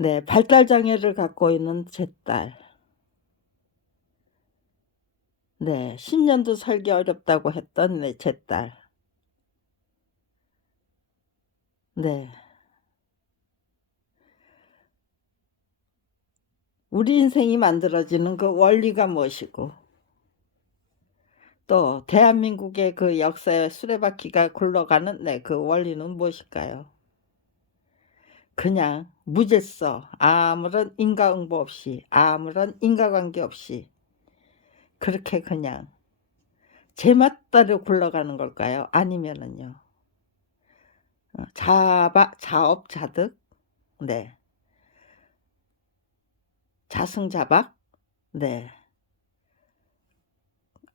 네. 발달 장애를 갖고 있는 제 딸. 네. 10 년도 살기 어렵다고 했던 제 딸. 네. 우리 인생이 만들어지는 그 원리가 무엇이고 또 대한민국의 그 역사의 수레바퀴가 굴러가는 그 원리는 무엇일까요? 그냥 무질서 아무런 인과응보 없이 아무런 인과관계 없이 그렇게 그냥 제멋대로 굴러가는 걸까요? 아니면은요 자업자득 네. 자승자박 네.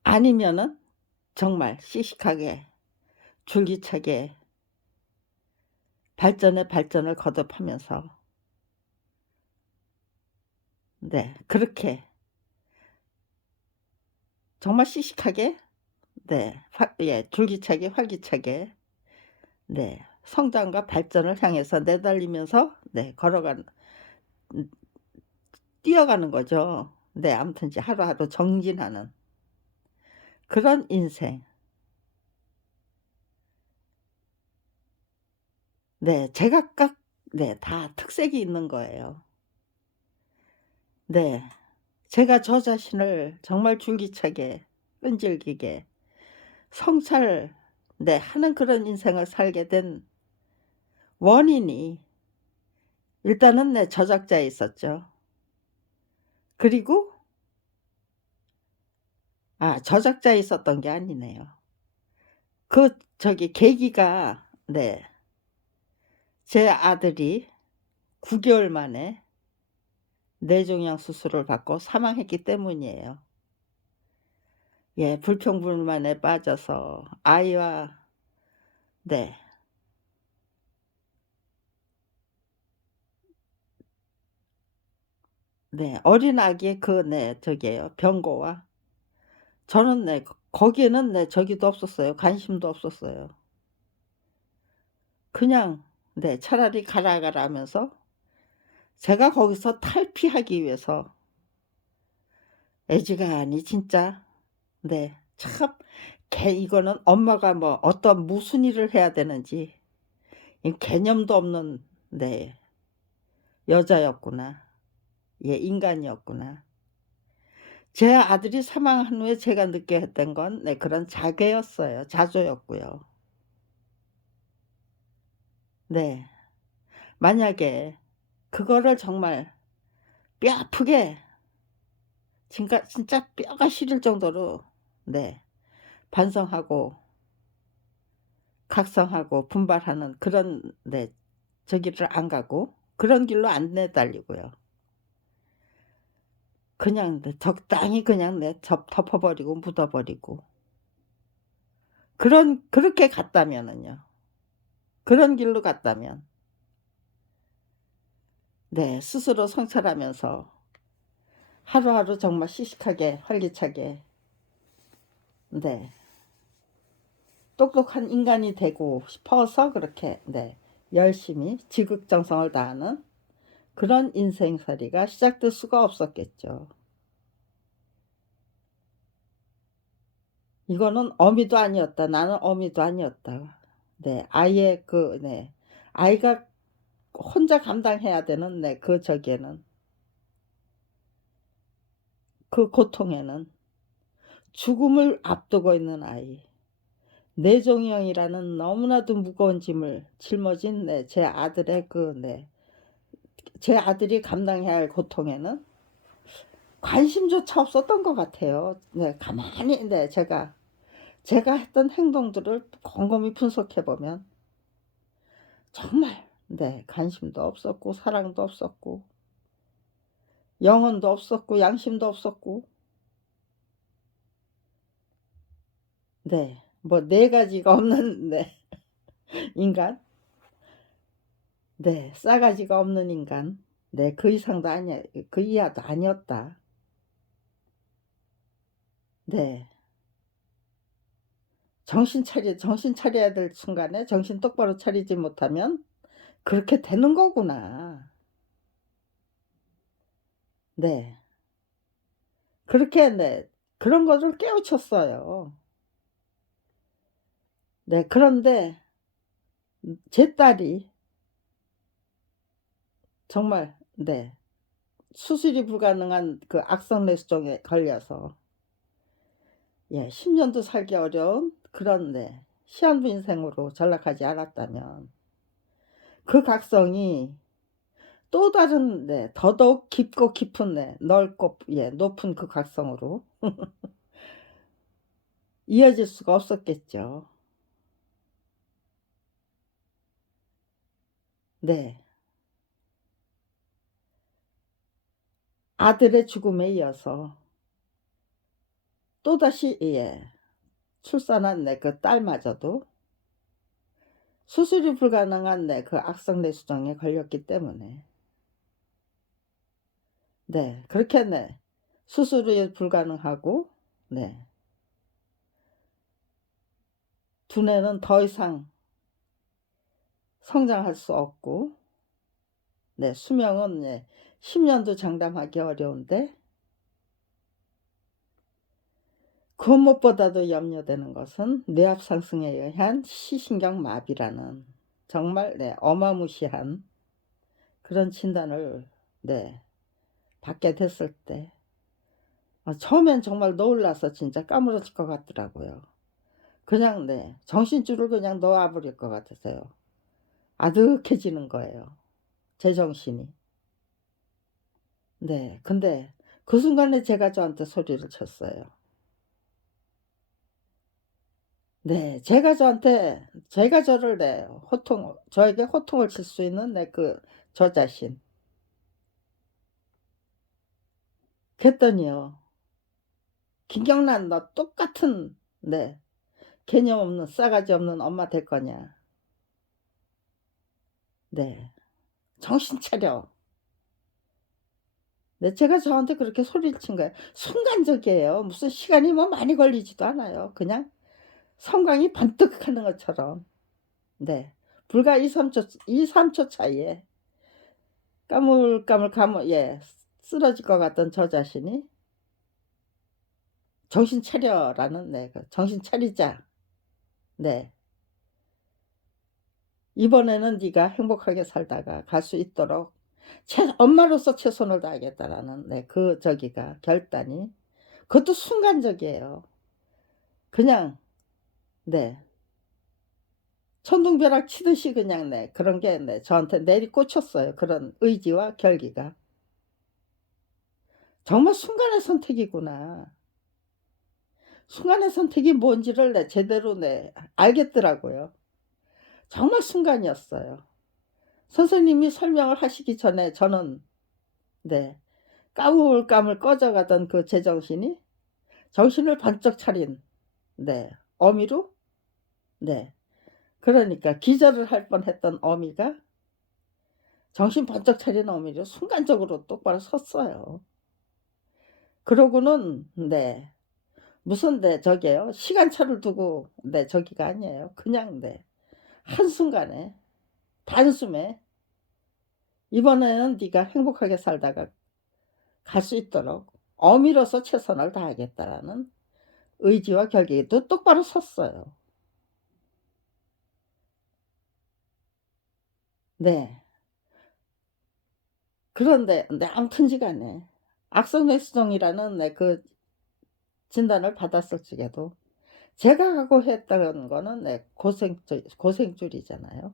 아니면은 정말 씩씩하게 줄기차게 발전에 발전을 거듭하면서 네 그렇게 정말 씩씩하게 네 줄기차게 활기차게 네 성장과 발전을 향해서 내달리면서 네 걸어가는 음 뛰어가는 거죠. 네 아무튼 이제 하루하루 정진하는 그런 인생. 네 제각각 네 다 특색이 있는 거예요. 네. 제가 저 자신을 정말 줄기차게 끈질기게 성찰 네 하는 그런 인생을 살게 된 원인이 일단은 저작자에 있었죠. 그리고 저작자에 있었던 게 아니네요. 계기가 네 제 아들이 9 개월 만에 뇌종양 수술을 받고 사망했기 때문이에요. 예 불평불만에 빠져서 아이와 네. 네. 어린 아기의 병고와 저는 거기에는 저기도 없었어요. 관심도 없었어요. 그냥 차라리 가라 가라 하면서 제가 거기서 탈피하기 위해서 애지간히 진짜 참 이거는 엄마가 뭐 어떤 무슨 일을 해야 되는지 이 개념도 없는 여자였구나. 예 인간이었구나. 제 아들이 사망한 후에 제가 느껴 했던 건 그런 자괴였어요. 자조였고요. 네. 만약에 그거를 정말 뼈 아프게 진짜 뼈가 시릴 정도로 네 반성하고 각성하고 분발하는 그런 저기를 안 가고 그런 길로 안 내달리고요. 그냥 적당히 그냥 덮어 버리고 묻어 버리고 그렇게 갔다면은요. 그런 길로 갔다면 스스로 성찰하면서 하루하루 정말 씩씩하게 활기차게 네 똑똑한 인간이 되고 싶어서 그렇게 열심히 지극정성을 다하는 그런 인생살이가 시작될 수가 없었겠죠. 이거는 어미도 아니었다. 나는 어미도 아니었다. 아이의 아이가 혼자 감당해야 되는 저기에는 그 고통에는 죽음을 앞두고 있는 아이, 뇌종양이라는 너무나도 무거운 짐을 짊어진 제 아들이 감당해야 할 고통에는 관심조차 없었던 것 같아요. 가만히 제가 했던 행동들을 곰곰이 분석해 보면 정말 관심도 없었고 사랑도 없었고 영혼도 없었고 양심도 없었고 뭐 4 가지가 없는 인간 싸가지가 없는 인간 그 이상도 아니야 그 이하도 아니었다. 네. 정신 차려야 될 순간에 정신 똑바로 차리지 못하면 '그렇게 되는 거구나.' 네. 그렇게 네 그런 거를 깨우쳤어요. 네. 그런데 제 딸이 정말 네 수술이 불가능한 그 악성 뇌수종에 걸려서 10 년도 살기 어려운 그런 시한부 인생으로 전락하지 않았다면 그 각성이 또 다른 더더욱 깊고 깊은 넓고 높은 그 각성으로 이어질 수가 없었겠죠. 네. 아들의 죽음에 이어서 또다시 출산한 그 딸마저도 수술이 불가능한 그 악성 뇌수종에 걸렸기 때문에 그렇게 수술이 불가능하고 네 두뇌는 더 이상 성장할 수 없고 수명은 10 년도 장담하기 어려운데 그 무엇보다도 염려되는 것은 뇌압 상승에 의한 시신경 마비라는 정말 어마무시한 그런 진단을 네 받게 됐을 때 처음엔 정말 놀라서 진짜 까무러질 것 같더라고요. 그냥 정신줄을 그냥 놓아 버릴 것 같아서요. 아득해지는 거예요, 제정신이. 네. 근데 그 순간에 제가 저한테 소리를 쳤어요. 네. 제가 저를 저에게 호통을 칠 수 있는 저 자신. 그랬더니요. "김경란 너 똑같은 개념 없는 싸가지 없는 엄마 될 거냐." 네. "정신 차려." 네. 제가 저한테 그렇게 소리를 친 거예요. 순간적이에요. 무슨 시간이 뭐 많이 걸리지도 않아요. 그냥 성광이 번뜩하는 것처럼. 네. 불과 2-3초 차이에 까물까물 감을 쓰러질 것 같던 저 자신이 "정신 차려."라는 "정신 차리자." 네. "이번에는 네가 행복하게 살다가 갈 수 있도록 엄마로서 최선을 다하겠다."라는 그 저기가 결단이 그것도 순간적이에요. 그냥 네. 천둥벼락 치듯이 그냥 그런 게 저한테 내리꽂혔어요, 그런 의지와 결기가. 정말 순간의 선택이구나. 순간의 선택이 뭔지를 제대로 알겠더라고요. 정말 순간이었어요. 선생님이 설명을 하시기 전에 저는 네 까물까물 꺼져가던 그 제정신이 정신을 번쩍 차린 어미로 네 그러니까 기절을 할 뻔했던 어미가 정신 번쩍 차린 어미로 순간적으로 똑바로 섰어요. 그러고는 무슨 저기요 시간차를 두고 저기가 아니에요. 그냥 한순간에 단숨에 "이번에는 네가 행복하게 살다가 갈 수 있도록 어미로서 최선을 다하겠다."라는 의지와 결기도 똑바로 섰어요. 네. 그런데 아무튼지 간에 악성뇌수종이라는 그 진단을 받았을 적에도 제가 각오했던 거는 고생줄이잖아요.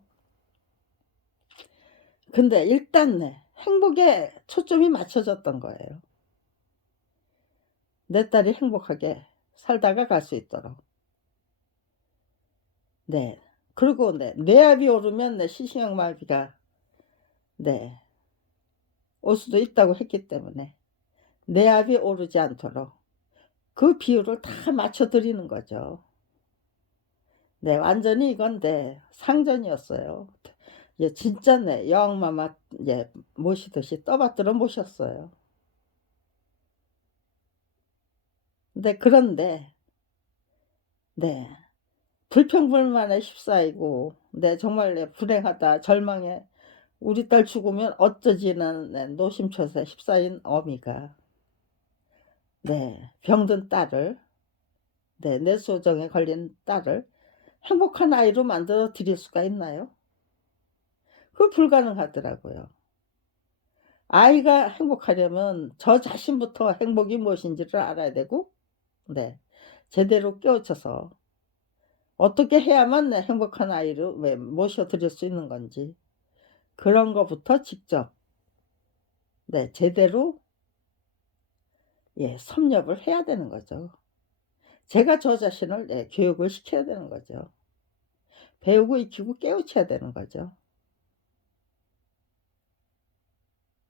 근데 일단 행복에 초점이 맞춰졌던 거예요. 내 딸이 행복하게 살다가 갈 수 있도록. 네. 그리고 뇌압이 오르면 시신경 마비가 네 올 수도 있다고 했기 때문에 뇌압이 오르지 않도록 그 비율을 다 맞춰 드리는 거죠. 네. 완전히 이건 상전이었어요. 진짜 여왕마마 모시듯이 떠받들어 모셨어요. 그런데 네. 불평불만에 휩싸이고 정말 불행하다 절망에 우리 딸 죽으면 어쩌지는 네 노심초사 휩싸인 어미가 네 병든 딸을 네 뇌소정에 걸린 딸을 행복한 아이로 만들어 드릴 수가 있나요? 그거 불가능하더라고요. 아이가 행복하려면 저 자신부터 행복이 무엇인지를 알아야 되고 네 제대로 깨우쳐서 어떻게 해야만 네 행복한 아이를 왜 모셔 드릴 수 있는 건지 그런 거부터 직접 네 제대로 예 섭렵을 해야 되는 거죠. 제가 저 자신을 네 교육을 시켜야 되는 거죠. 배우고 익히고 깨우쳐야 되는 거죠.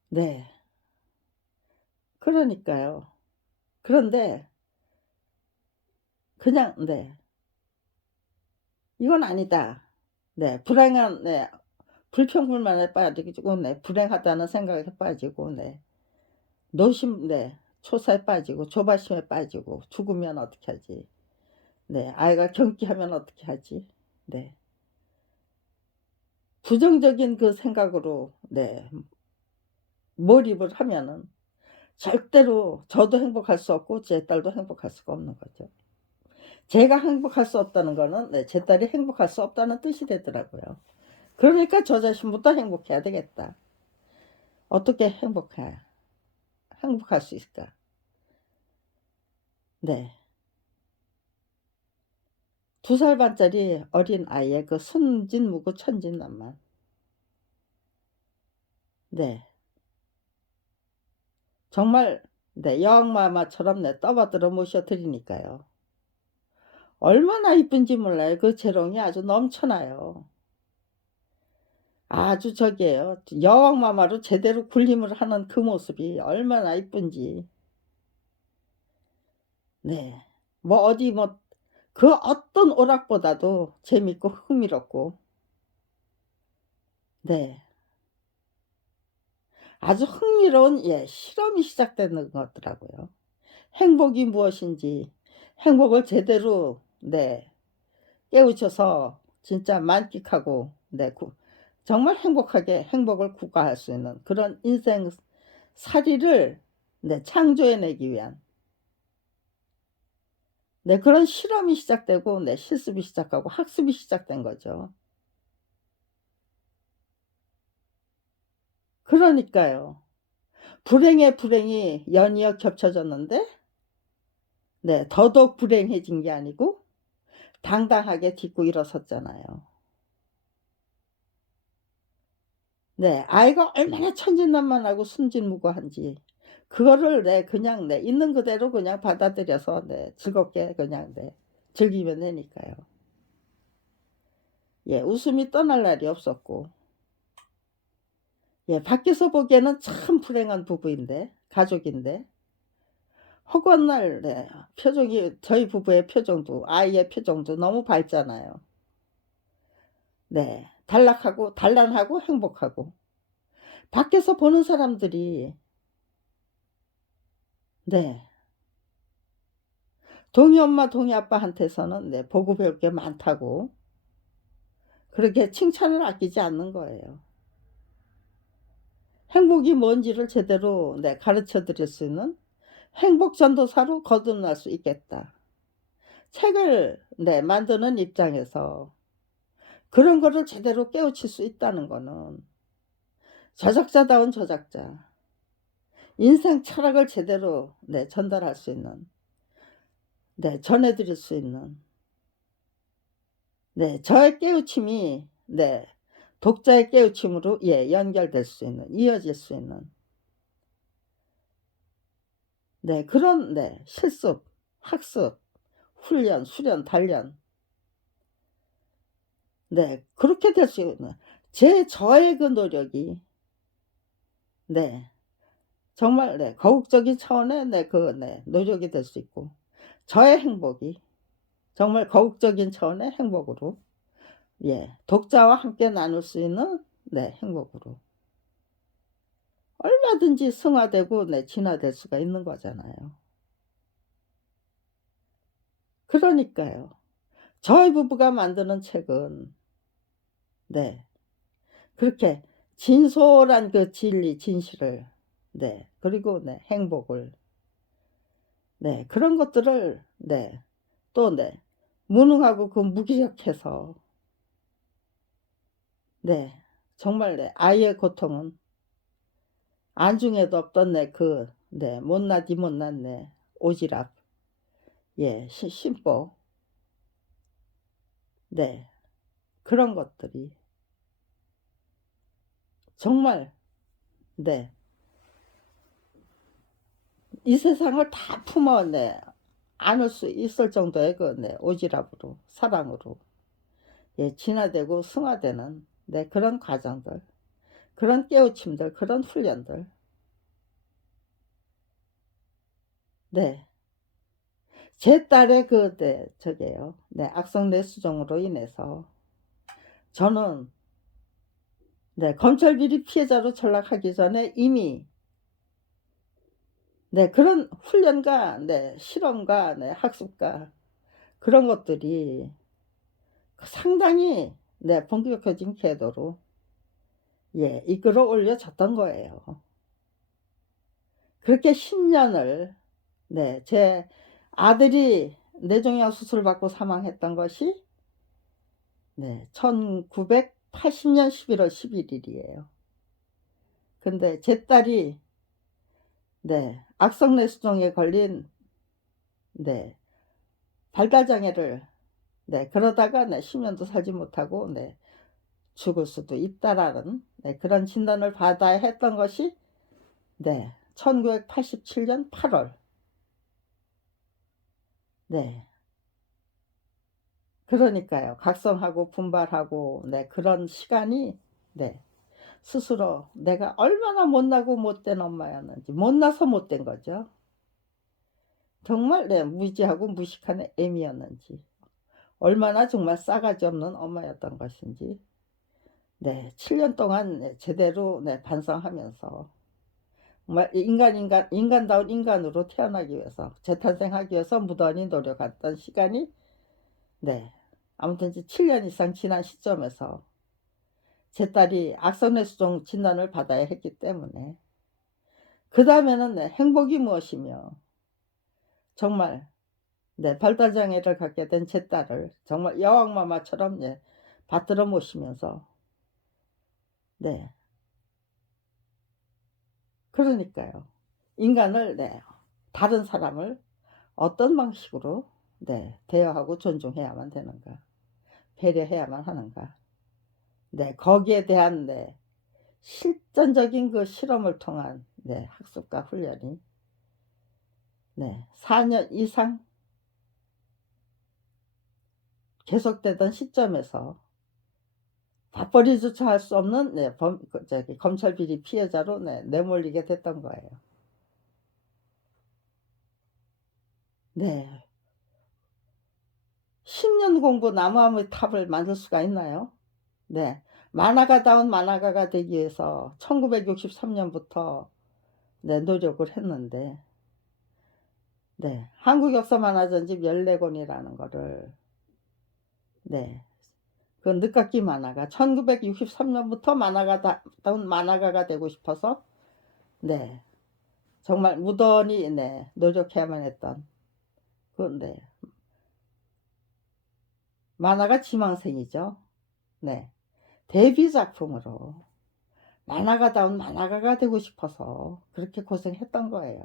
네. 그러니까요. 그런데 그냥 네 '이건 아니다.' 네 불행한 네 불평불만에 빠지고 네 불행하다는 생각에 빠지고 네 노심 네 초사에 빠지고 조바심에 빠지고 '죽으면 어떻게 하지?' 네 '아이가 경기하면 어떻게 하지?' 네. 부정적인 그 생각으로 네 몰입을 하면은 절대로 저도 행복할 수 없고 제 딸도 행복할 수가 없는 거죠. 제가 행복할 수 없다는 거는 네 제 딸이 행복할 수 없다는 뜻이 되더라고요. 그러니까 '저 자신부터 행복해야 되겠다.' 어떻게 행복할 수 있을까? 네. 2살 반짜리 어린아이의 그 순진무구 천진난만. 네. 정말 네 여왕마마처럼 네 떠받들어 모셔 드리니까요. 얼마나 이쁜지 몰라요. 그 재롱이 아주 넘쳐나요. 아주 저기예요. 여왕마마로 제대로 군림을 하는 그 모습이 얼마나 이쁜지. 네. 뭐 어디 뭐 그 어떤 오락보다도 재밌고 흥미롭고 네. 아주 흥미로운 예 실험이 시작되는 것 같더라고요. 행복이 무엇인지 행복을 제대로 네 깨우쳐서 진짜 만끽하고 네 정말 행복하게 행복을 구가할 수 있는 그런 인생 사리를 네 창조해 내기 위한 네 그런 실험이 시작되고 네 실습이 시작하고 학습이 시작된 거죠. 그러니까요. 불행에 불행이 연이어 겹쳐졌는데 네 더더욱 불행해진 게 아니고 당당하게 딛고 일어섰잖아요. 네. 아이가 얼마나 천진난만하고 순진무구한지 그거를 네 그냥 네 있는 그대로 그냥 받아들여서 네 즐겁게 그냥 네 즐기면 되니까요. 예 웃음이 떠날 날이 없었고 예 밖에서 보기에는 참 불행한 부부인데 가족인데 허구한 날 네 표정이 저희 부부의 표정도 아이의 표정도 너무 밝잖아요. 네. 단란하고 행복하고 밖에서 보는 사람들이 네. 동이 엄마 동이 아빠한테서는 네 보고 배울 게 많다고 그렇게 칭찬을 아끼지 않는 거예요. 행복이 뭔지를 제대로 네 가르쳐 드릴 수 있는 행복 전도사로 거듭날 수 있겠다. 책을 네 만드는 입장에서 그런 거를 제대로 깨우칠 수 있다는 거는 저작자다운 저작자, 인생 철학을 제대로 네 전달할 수 있는 네 전해 드릴 수 있는 네 저의 깨우침이 네 독자의 깨우침으로 예 연결될 수 있는 이어질 수 있는 네 그런 네 실습, 학습, 훈련, 수련, 단련 네 그렇게 될 수 있는 저의 그 노력이 네 정말 네 거국적인 차원의 네 그 네 노력이 될 수 있고 저의 행복이 정말 거국적인 차원의 행복으로 예 독자와 함께 나눌 수 있는 네 행복으로 얼마든지 승화되고 네 진화될 수가 있는 거잖아요. 그러니까요. 저희 부부가 만드는 책은 네 그렇게 진솔한 그 진리, 진실을, 네, 그리고 네, 행복을, 네, 그런 것들을, 네, 또 네, 무능하고 그 무기력해서, 네, 정말 네, 아이의 고통은 안중에도 없던 네, 그, 네, 못나디 못났네, 오지랖, 예, 심보, 네, 그런 것들이 정말, 네, 이 세상을 다 품어, 네, 안을 수 있을 정도의 그, 네, 오지랖으로, 사랑으로, 예, 진화되고 승화되는, 네, 그런 과정들, 그런 깨우침들, 그런 훈련들, 네, 제 딸의 그, 네, 저게요, 네, 악성 뇌수종으로 인해서 저는, 네, 검찰 비리 피해자로 전락하기 전에 이미, 네, 그런 훈련과, 네, 실험과, 네, 학습과 그런 것들이 상당히, 네, 본격적인 궤도로, 예, 이끌어 올려졌던 거예요. 그렇게 10년을, 네, 제 아들이 뇌종양 수술 받고 사망했던 것이, 네, 1980년 11월 11일이에요. 근데 제 딸이, 네, 악성뇌수종에 걸린, 네, 발달장애를, 네, 그러다가 네, 10년도 살지 못하고, 네, 죽을 수도 있다라는, 네, 그런 진단을 받아야 했던 것이, 네, 1987년 8월, 네, 그러니까요. 각성하고 분발하고, 네, 그런 시간이, 네, 스스로 내가 얼마나 못나고 못된 엄마였는지, 못나서 못된 거죠. 정말, 네, 무지하고 무식한 애미였는지, 얼마나 정말 싸가지 없는 엄마였던 것인지, 네, 7년 동안 네, 제대로 네, 반성하면서 정말 인간다운 인간으로 태어나기 위해서, 재탄생하기 위해서 무던히 노력했던 시간이, 네, 아무튼 7년 이상 지난 시점에서 제 딸이 악성뇌수종 진단을 받아야 했기 때문에, 그 다음에는 네, 행복이 무엇이며, 정말 네, 발달장애를 갖게 된 제 딸을 정말 여왕마마처럼, 네, 받들어 모시면서, 네, 그러니까요. 인간을, 네, 다른 사람을 어떤 방식으로, 네, 대화하고 존중해야만 되는가, 배려해야만 하는가, 네, 거기에 대한, 네, 실전적인 그 실험을 통한, 네, 학습과 훈련이, 네, 4년 이상 계속되던 시점에서 맞벌이조차 할 수 없는, 네, 검찰 비리 피해자로, 네, 내몰리게 됐던 거예요. 네, 10년 공부 나무함의 탑을 만들 수가 있나요? 네, 만화가다운 만화가가 되기 위해서 1963년부터 네, 노력을 했는데, 네, 한국 역사 만화 전집 14권이라는 거를, 네, 그 늦깎이 만화가 1963년부터 만화가다운 만화가가 되고 싶어서, 네, 정말 무던히, 네, 노력해야만 했던, 네, 만화가 지망생이죠. 네, 데뷔 작품으로 만화가다운 만화가가 되고 싶어서 그렇게 고생했던 거예요.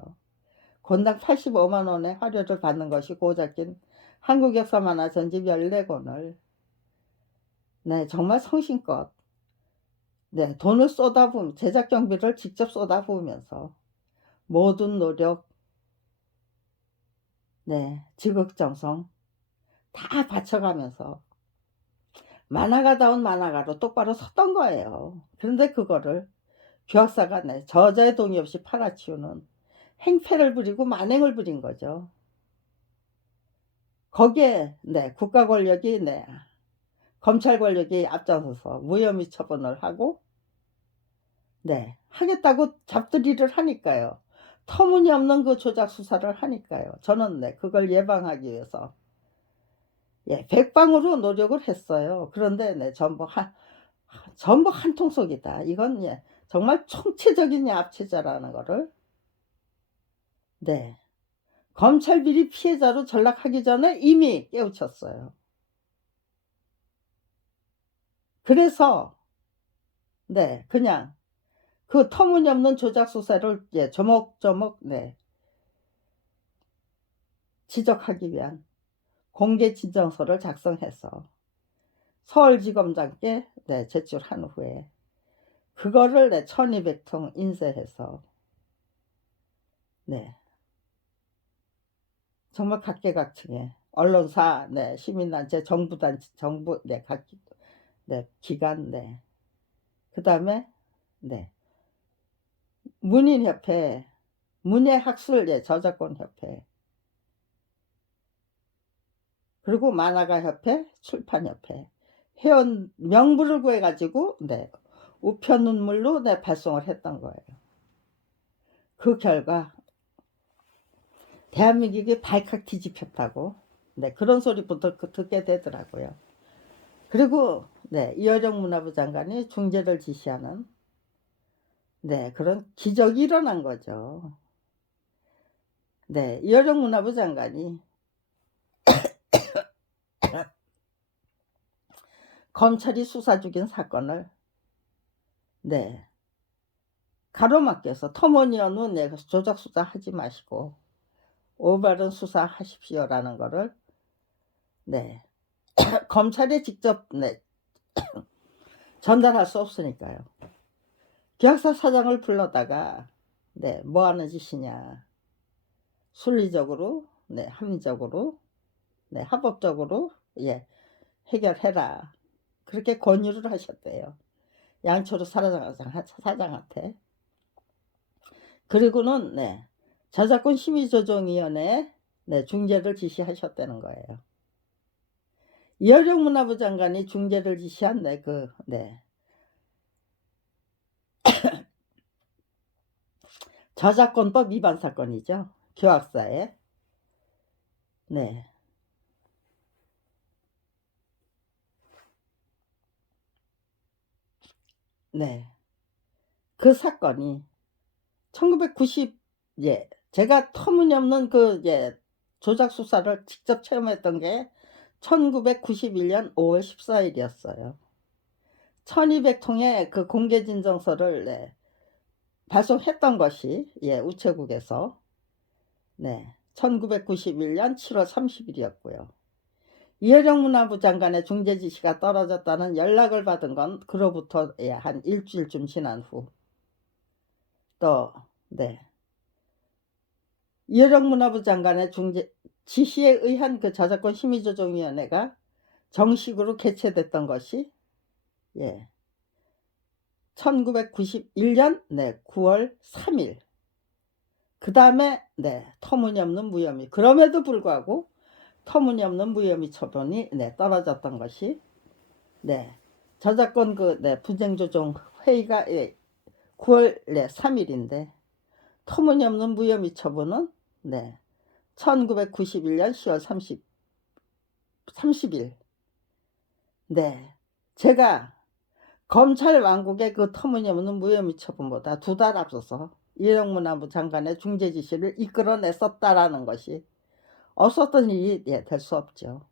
권당 85만 원의 화료를 받는 것이 고작인 한국 역사 만화 전집 14권을, 네, 정말 성심껏, 네, 돈을 쏟아부으면, 제작 경비를 직접 쏟아부으면서 모든 노력, 네, 지극정성 다 바쳐가면서 만화가다운 만화가로 똑바로 섰던 거예요. 그런데 그거를 교학사가, 네, 저자의 동의 없이 팔아치우는 행패를 부리고 만행을 부린 거죠. 거기에, 네, 국가 권력이, 네, 검찰 권력이 앞장서서 무혐의 처분을 하고, 네, 하겠다고 잡들이를 하니까요. 터무니없는 그 조작 수사를 하니까요. 저는, 네, 그걸 예방하기 위해서, 예, 백방으로 노력을 했어요. 그런데, 네, 전부 전부 한통속이다. 이건 예 정말 총체적인 압체자라는 거를 네 검찰 비리 피해자로 전락하기 전에 이미 깨우쳤어요. 그래서 네 그냥 그 터무니없는 조작 수사를 예 조목조목 네 지적하기 위한 공개 진정서를 작성해서 서울지검장께 네 제출한 후에 그거를 네 1200통 인쇄해서 네 정말 각계각층의 언론사 네 시민단체 정부단체 정부 네 각 네 기관 네 그다음에 네 문인협회, 문예학술 예 저작권협회 그리고 만화가협회, 출판협회 회원 명부를 구해 가지고 네 우편 눈물로 네 발송을 했던 거예요. 그 결과 대한민국이 발칵 뒤집혔다고 네 그런 소리부터 듣게 되더라고요. 그리고 네 이어령 문화부 장관이 중재를 지시하는 네 그런 기적이 일어난 거죠. 네 이어령 문화부 장관이 검찰이 수사 중인 사건을 네 가로막혀서 터무니없는 네 조작 수사하지 마시고 올바른 수사하십시오라는 거를 네 검찰에 직접 네 전달할 수 없으니까요. 기획사 사장을 불러다가 네 뭐 하는 짓이냐. 순리적으로 네 합리적으로 네 합법적으로 예 해결해라. 그렇게 권유를 하셨대요. 양초로 사장한테. 그리고는 네 저작권 심의조정위원회에 네 중재를 지시하셨다는 거예요. 이어령 문화부 장관이 중재를 지시한 네 네 저작권법 위반 사건이죠. 교학사에. 네. 네. 그 사건이 1990 예 제가 터무니없는 그 예 조작 수사를 직접 체험했던 게 1991년 5월 14 일이었어요. 1200 통의 그 공개 진정서를 네 발송했던 것이 예 우체국에서 네 1991년 7월 30 일이었고요. 이해령 문화부 장관의 중재 지시가 떨어졌다는 연락을 받은 건 그로부터 예 한 일주일쯤 지난 후 또 네 이해령 문화부 장관의 중재 지시에 의한 그 저작권 심의조정위원회가 정식으로 개최됐던 것이 예 1991년 네 9월 3 일. 그다음에 네 터무니없는 무혐의 그럼에도 불구하고 터무니없는 무혐의 처분이 네 떨어졌던 것이 네 저작권 그 네 분쟁조정 회의가 예 9월 네 3 일인데 터무니없는 무혐의 처분은 네 1991년 10월 30 일. 네. 제가 검찰 왕국의 그 터무니없는 무혐의 처분보다 2달 앞서서 이해령 문화부 장관의 중재 지시를 이끌어냈었다라는 것이 없었던 일이 예 될 수 없죠.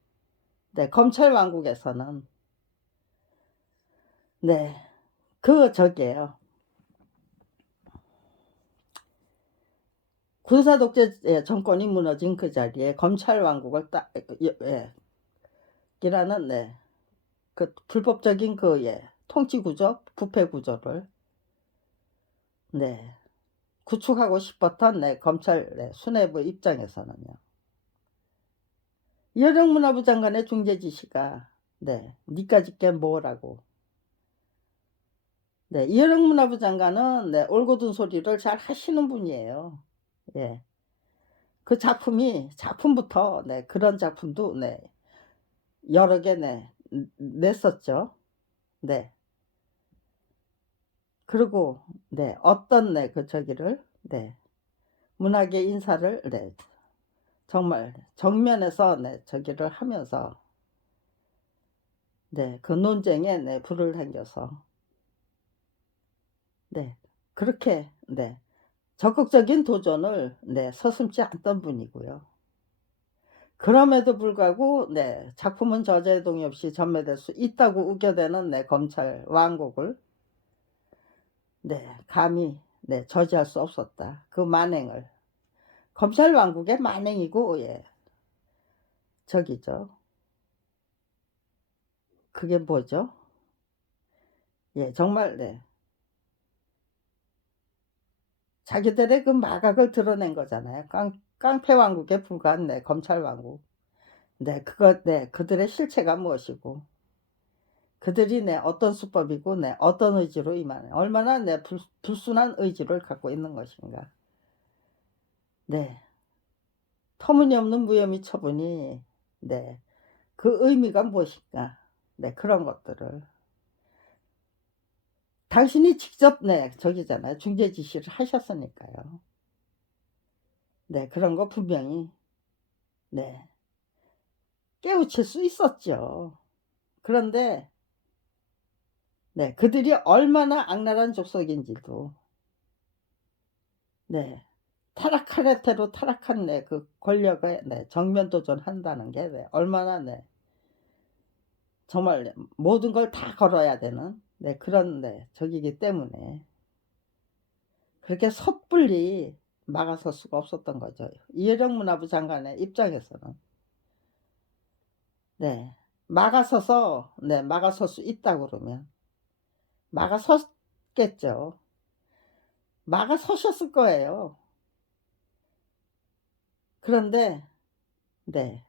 네. 검찰 왕국에서는 네. 그 저기예요. 군사 독재 예 정권이 무너진 그 자리에 검찰 왕국을 딱 예 이라는 네 그 불법적인 그 예 통치 구조, 부패 구조를 네 구축하고 싶었던 네 검찰 네 수뇌부 입장에서는요. 이해령 문화부 장관의 중재 지시가 네 니까짓 게 뭐라고. 네 이해령 문화부 장관은 네 올곧은 소리를 잘 하시는 분이에요. 예. 그 작품부터 네 그런 작품도 네 여러 개 네 냈었죠. 네. 그리고 네 어떤 네 그 저기를 네 문학의 인사를 네 정말 정면에서 네 저기를 하면서 네, 그 논쟁에 네, 불을 당겨서 네, 그렇게 네, 적극적인 도전을 네, 서슴지 않던 분이고요. 그럼에도 불구하고 네, 작품은 저자의 동의 없이 전매될 수 있다고 우겨대는 네, 검찰 왕국을 네, 감히 네, 저지할 수 없었다. 그 만행을. 검찰 왕국의 만행이고 예. 저기죠. 그게 뭐죠? 예, 정말 네. 자기들의 그 마각을 드러낸 거잖아요. 깡패 왕국에 불과한 네, 검찰 왕국. 네, 네, 그들의 실체가 무엇이고, 그들이 네, 어떤 수법이고, 네, 어떤 의지로 임하는, 얼마나 네, 불순한 의지를 갖고 있는 것인가. 네, 터무니없는 무혐의 처분이, 네, 그 의미가 무엇인가. 네, 그런 것들을. 당신이 직접, 네, 저기잖아요. 중재 지시를 하셨으니까요. 네, 그런 거 분명히, 네, 깨우칠 수 있었죠. 그런데, 네, 그들이 얼마나 악랄한 족속인지도, 네, 타락할 대로 타락한 네, 그 권력에 네, 정면 도전한다는 게 네, 얼마나 네, 정말 네, 모든 걸 다 걸어야 되는 네, 그런 네, 적이기 때문에 그렇게 섣불리 막아설 수가 없었던 거죠. 이해령 문화부 장관의 입장에서는 네, 막아서서 네, 막아설 수 있다고 그러면 막아섰겠죠. 막아서셨을 거예요. 그런데 네,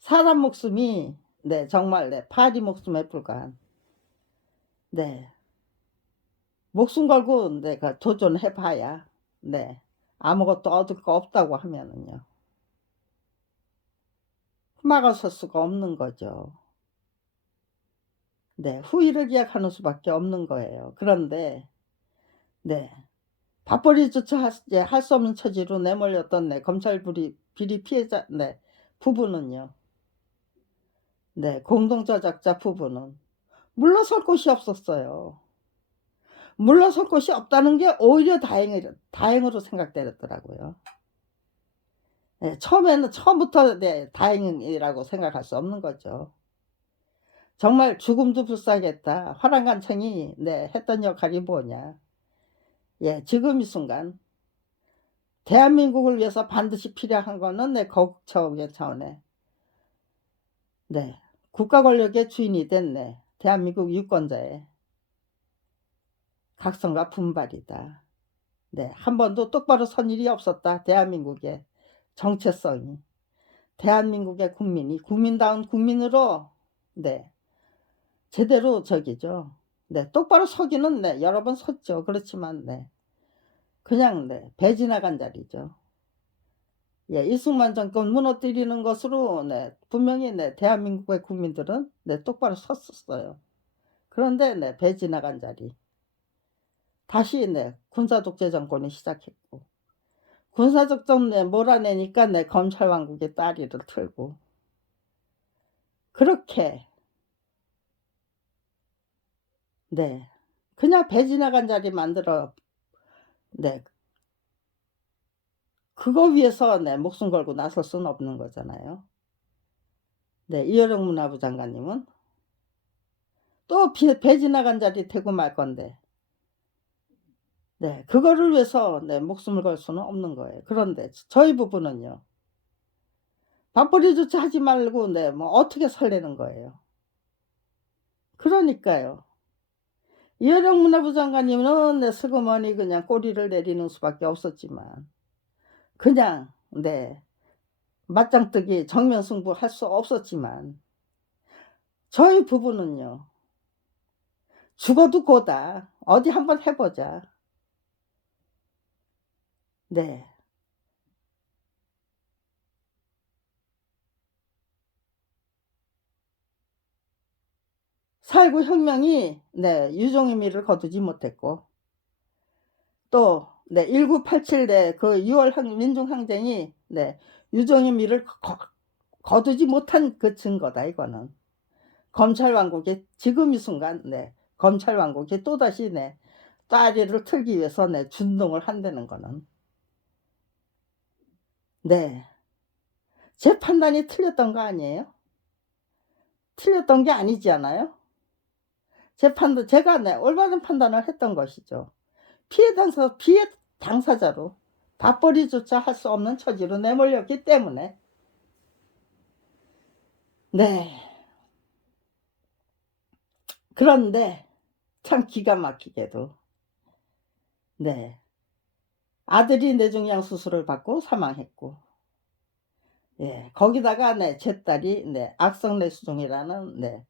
사람 목숨이 네, 정말 네, 파리 목숨에 불과한 네, 목숨 걸고 내가 도전해 봐야 네, 아무것도 얻을 거 없다고 하면은요, 막아설 수가 없는 거죠. 네, 후위를 기약하는 수밖에 없는 거예요. 그런데 네, 밥벌이조차 할 수 없는 처지로 내몰렸던 네, 검찰 비리 피해자 네, 부부는요. 네, 공동저작자 부부는 물러설 곳이 없었어요. 물러설 곳이 없다는 게 오히려 다행으로 생각되더라고요. 네, 처음부터 네, 다행이라고 생각할 수 없는 거죠. 정말 죽음도 불사하겠다. 화랑간청이 네, 했던 역할이 뭐냐. 예, 지금 이 순간 대한민국을 위해서 반드시 필요한 거는 네, 거국처의 차원에 네, 국가 권력의 주인이 된 네, 대한민국 유권자의 각성과 분발이다. 네, 한 번도 똑바로 선 일이 없었다. 대한민국의 정체성이. 대한민국의 국민이 국민다운 국민으로 네, 제대로 저기죠. 네, 똑바로 서기는 네, 여러 번 섰죠. 그렇지만 네, 그냥 네, 배 지나간 자리죠. 예, 이승만 정권 무너뜨리는 것으로 네, 분명히 네, 대한민국의 국민들은 네, 똑바로 섰었어요. 그런데 네, 배 지나간 자리. 다시 네, 군사 독재 정권이 시작했고, 군사적 정권에 몰아내니까 네, 검찰 왕국의 따리를 틀고, 그렇게 네, 그냥 배 지나간 자리 만들어 네, 그거 위해서 네, 목숨 걸고 나설 수는 없는 거잖아요. 네, 이어령 문화부 장관님은 또 배 지나간 자리 태고 말 건데 네, 그거를 위해서 네, 목숨을 걸 수는 없는 거예요. 그런데 저희 부부는요. 밥벌이조차 하지 말고 네, 뭐 어떻게 살려는 거예요. 그러니까요. 이어령 문화부 장관님은 네, 슬그머니 그냥 꼬리를 내리는 수밖에 없었지만 그냥 네, 맞짱뜨기 정면 승부할 수 없었지만 저희 부부는요. 죽어도 고다. 어디 한번 해 보자. 네. 살구 혁명이 네, 유종의 미를 거두지 못했고 또 네, 1987 네, 그 6월 민중항쟁이 네, 유종의 미를 거두지 못한 그 증거다 이거는. 검찰 왕국이 지금 이 순간 검찰 왕국이 또다시 따리를 틀기 위해서 준동을 한다는 거는 제 판단이 틀렸던 거 아니에요? 틀렸던 게 아니잖아요. 제 판단 제가 올바른 판단을 했던 것이죠. 피해 당사자로 밥벌이조차 할 수 없는 처지로 내몰렸기 때문에 그런데 참 기가 막히게도 아들이 뇌종양 수술을 받고 사망했고 거기다가 제 딸이 악성뇌수종이라는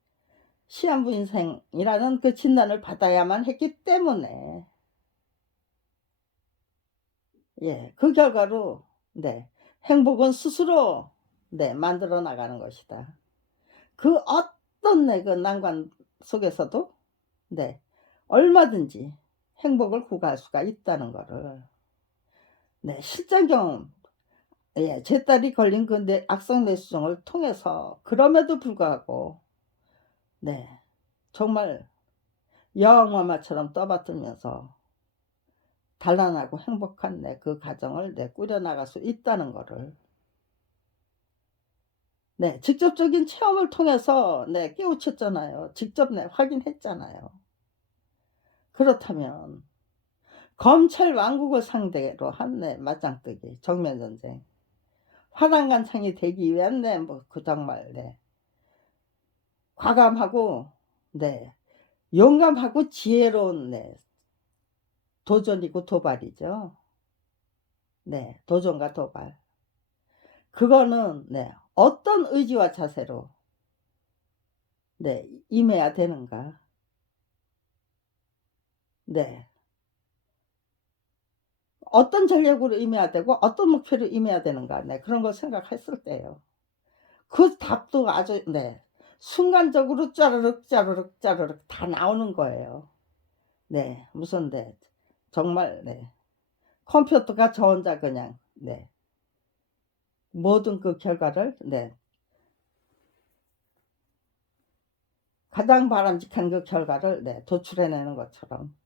시한부 인생이라는 그 진단을 받아야만 했기 때문에 그 결과로 행복은 스스로 만들어 나가는 것이다. 그 어떤 그 난관 속에서도 얼마든지 행복을 구가할 수가 있다는 거를 실전 경험 제 딸이 걸린 그 악성뇌수종을 통해서 그럼에도 불구하고 정말 여왕마마처럼 떠받들면서 단란하고 행복한 그 가정을 꾸려나갈 수 있다는 거를 직접적인 체험을 통해서 깨우쳤잖아요. 직접 확인했잖아요. 그렇다면 검찰 왕국을 상대로 한 맞짱뜨기 정면전쟁 화단간창이 되기 위한 그 정말 과감하고 용감하고 지혜로운 도전이고 도발이죠. 도전과 도발. 그거는 어떤 의지와 자세로 임해야 되는가. 어떤 전략으로 임해야 되고 어떤 목표로 임해야 되는가. 그런 걸 생각했을 때요. 그 답도 아주 순간적으로 짜르륵 짜르륵 짜르륵 다 나오는 거예요. 무슨 정말 컴퓨터가 저 혼자 그냥 모든 그 결과를 가장 바람직한 그 결과를 도출해내는 것처럼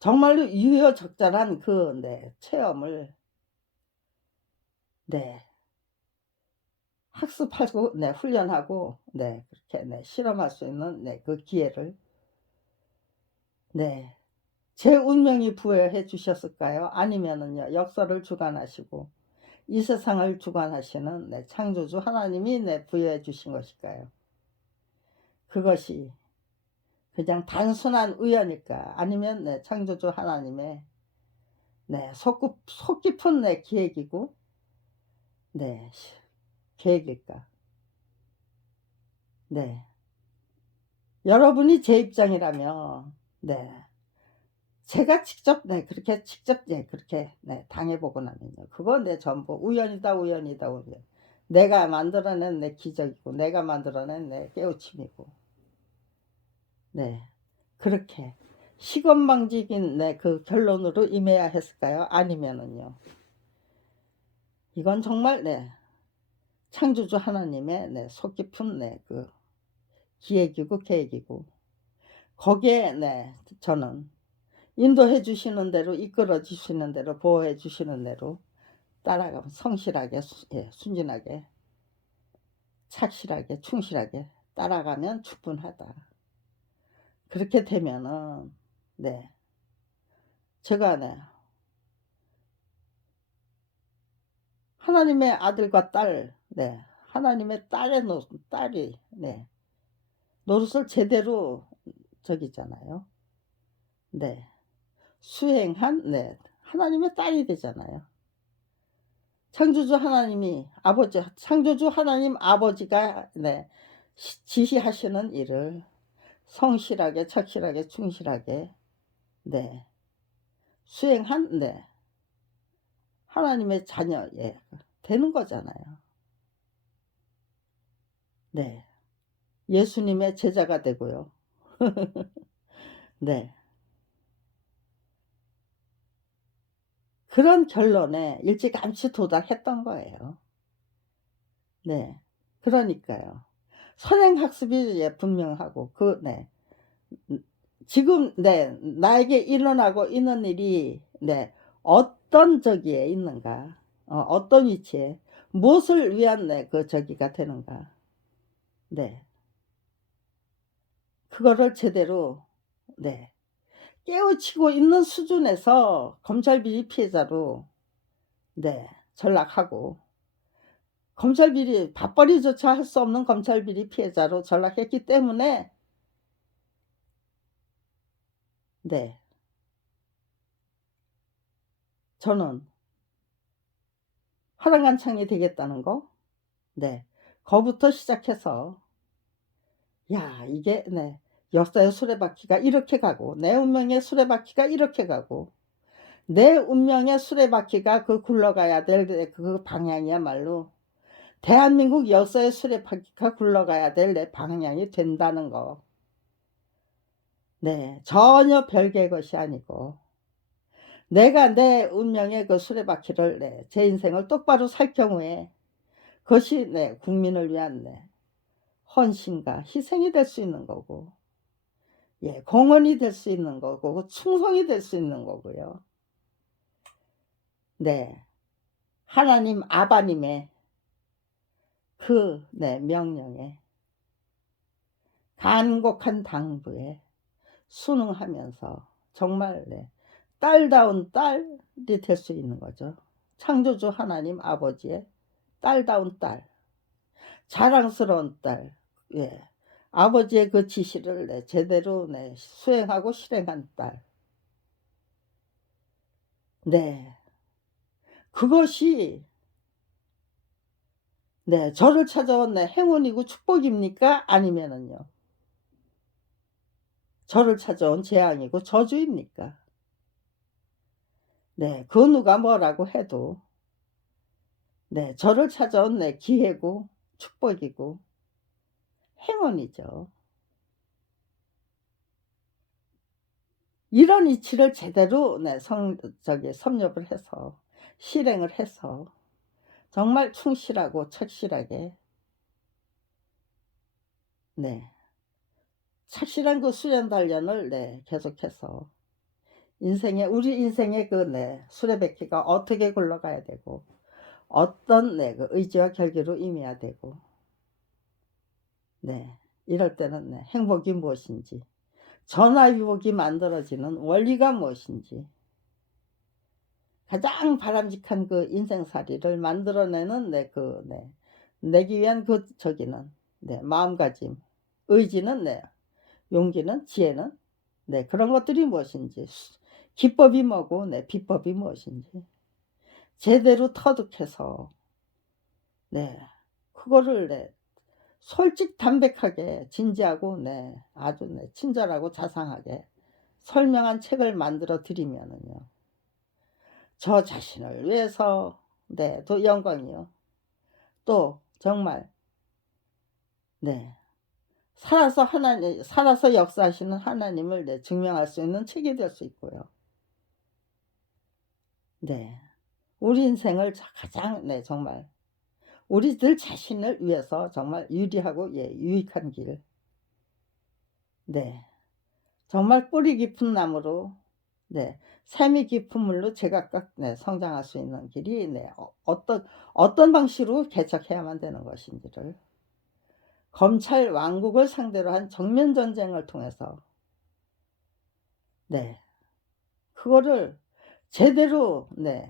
정말로 유효적절한 그 체험을 학습하고 훈련하고 그렇게 실험할 수 있는 그 기회를 제 운명이 부여해 주셨을까요? 아니면은요 역사를 주관하시고 이 세상을 주관하시는 창조주 하나님이 부여해 주신 것일까요? 그것이 그냥 단순한 우연일까? 아니면 창조주 하나님의 속 깊은 기획이고 계획일까? 여러분이 제 입장이라면 제가 직접 그렇게 당해 보고 나면요. 그건 전부 우연이다, 우연이다, 우연. 내가 만들어낸 기적이고 내가 만들어낸 깨우침이고 그렇게 시건방지긴 그 결론으로 임해야 했을까요? 아니면은요. 이건 정말 창조주 하나님의 속 깊은 그 기획이고 계획이고 거기에 저는 인도해 주시는 대로 이끌어 주시는 대로 보호해 주시는 대로 따라가면 성실하게 순진하게 착실하게 충실하게 따라가면 충분하다. 그렇게 되면은 제가 하나님의 아들과 딸 하나님의 딸이 노릇을 제대로 저기잖아요. 수행한 하나님의 딸이 되잖아요. 창조주 하나님이 창조주 하나님 아버지가 지시하시는 일을 성실하게 착실하게 충실하게 수행한 하나님의 자녀 되는 거잖아요. 예수님의 제자가 되고요. 그런 결론에 일찌감치 도달했던 거예요. 네. 그러니까요. 선행학습이 예 분명하고 네. 음 지금 네 나에게 일어나고 있는 일이 네 어떤 저기에 있는가, 어떤 위치에 무엇을 위한 네 그 저기가 되는가. 네. 그거를 제대로 네 깨우치고 있는 수준에서 검찰 비리 피해자로 네 전락하고, 검찰 비리 밥벌이조차 할 수 없는 검찰 비리 피해자로 전락했기 때문에 네 저는 화랑간창이 되겠다는 거 네 거부터 시작해서, 야 이게 네 역사의 수레바퀴가 이렇게 가고 내 운명의 수레바퀴가 이렇게 가고 내 운명의 수레바퀴가 그 굴러가야 될 그 방향이야말로 대한민국 역사의 수레바퀴가 굴러가야 될 내 방향이 된다는 거. 네. 전혀 별개의 것이 아니고 내가 내 운명의 그 수레바퀴를 네 제 인생을 똑바로 살 경우에 그것이 네 국민을 위한 네 헌신과 희생이 될 수 있는 거고, 예 공헌이 될 수 있는 거고 충성이 될 수 있는 거고요. 네. 하나님 아바님의 그 네 명령에 간곡한 당부에 순응하면서 정말 네 딸다운 딸이 될 수 있는 거죠. 창조주 하나님 아버지의 딸다운 딸, 자랑스러운 딸. 예. 아버지의 그 지시를 네 제대로 네 수행하고 실행한 딸. 네. 그것이 네 저를 찾아온 네 행운이고 축복입니까? 아니면은요 저를 찾아온 재앙이고 저주입니까? 네. 그 누가 뭐라고 해도 네 저를 찾아온 네 기회고 축복이고 행운이죠. 이런 이치를 제대로 네 섭렵을 해서 실행을 해서 정말 충실하고 착실하게 네 착실한 그 수련 단련을 네 계속해서 우리 인생의 그 네 수레바퀴가 어떻게 굴러가야 되고 어떤 네 그 의지와 결기로 임해야 되고 네 이럴 때는 네 행복이 무엇인지, 전화위복이 만들어지는 원리가 무엇인지, 가장 바람직한 그 인생살이를 만들어내는 내기 위한 그 저기는 네 마음가짐, 의지는 네 용기는 지혜는 네 그런 것들이 무엇인지, 기법이 뭐고 네 비법이 무엇인지 제대로 터득해서 네 그거를 네 솔직담백하게 진지하고 네 아주 네 친절하고 자상하게 설명한 책을 만들어 드리면은요 저 자신을 위해서 네 또 영광이요. 또 정말 네 살아서 역사하시는 하나님을 네 증명할 수 있는 책이 될 수 있고요. 네. 우리 인생을 가장 네 정말 우리들 자신을 위해서 정말 유리하고 예 유익한 길. 네. 정말 뿌리 깊은 나무로 네 샘이 깊은 물로 제각각 네 성장할 수 있는 길이 네 어떤 방식으로 개척해야만 되는 것인지를 검찰 왕국을 상대로 한 정면 전쟁을 통해서 네 그거를 제대로 네